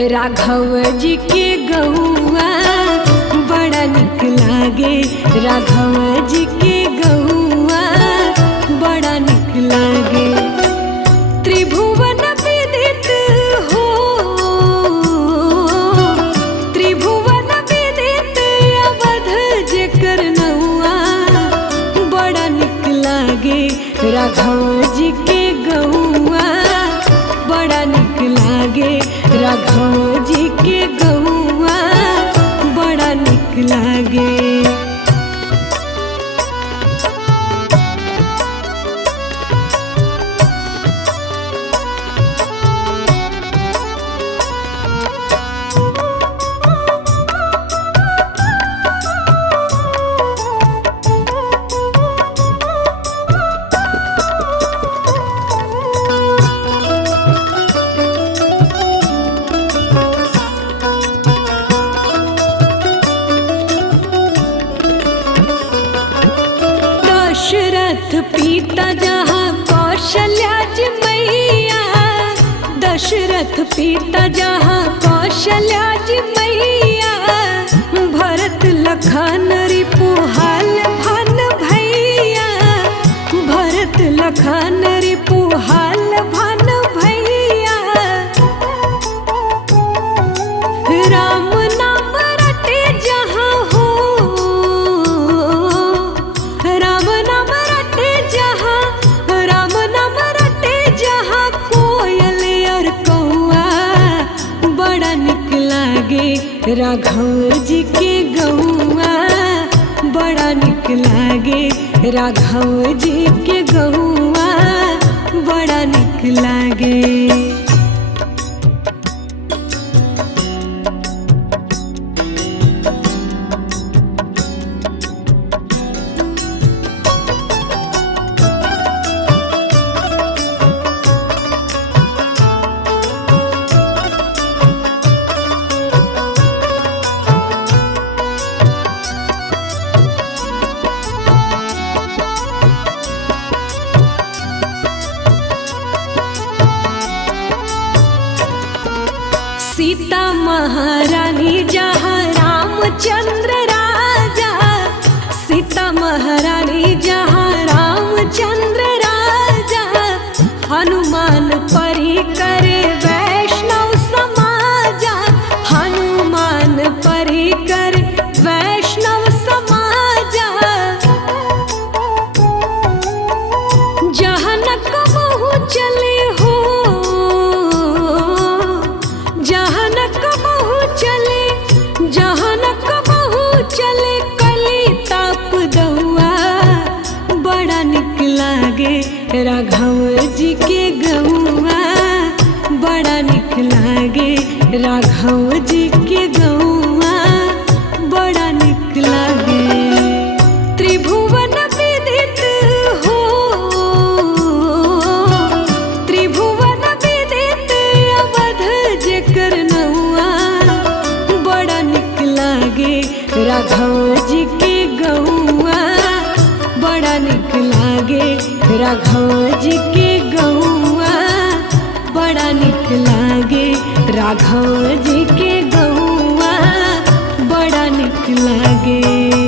राघव जी के गौआ बड़ा निक लागे। राघव जी के गौआ बड़ा निक लागे। त्रिभुवन विदित हो, त्रिभुवन विदित अवध जेकर नौआ बड़ा निक लागे। राघव जी के गौआ बड़ा निक लागे। राघव जी के गौआ बड़ा निक लागे। दशरथ पिता जहाँ कौशल्या जी मैया, दशरथ पिता जहाँ कौशल्या जी मैया, भरत लखन रिपुहाल भान भैया, भरत लखन रिपुहाल भान भैया। राम नाम रटे जहाँ हो, राम नाम रटे जहाँ, राम नाम रटे जहाँ, कोयल और कौआ बड़ा निक लागे। राघव जी के गौआ बड़ा निक लागे। राघव जी के गौआ बड़ा निक लागे। सीता महारानी जहाँ रामचंद्र राजा, सीता महारानी जहाँ रामचंद्र राजा, हनुमान परी करे वैष्णव समाजा, हनुमान परी करे वैष्णव समाजा। जहाँ न कबहू चले हो, जहाँ न कबहू चले, जहाँ न कबहू चले, कली ताप दौआ बड़ा निक लागे। राघव जी के गौआ बड़ा निक लागे। राघव जी के गौआ बड़ा निक लागे। त्रिभुवन विदित हो, त्रिभुवन विदित अवध जेकर नौआ बड़ा निक लागे। राघव जी के गौआ बड़ा निक लागे। राघव जी के गौआ बड़ा निक लागे। राघव जी के गौआ बड़ा निक लागे।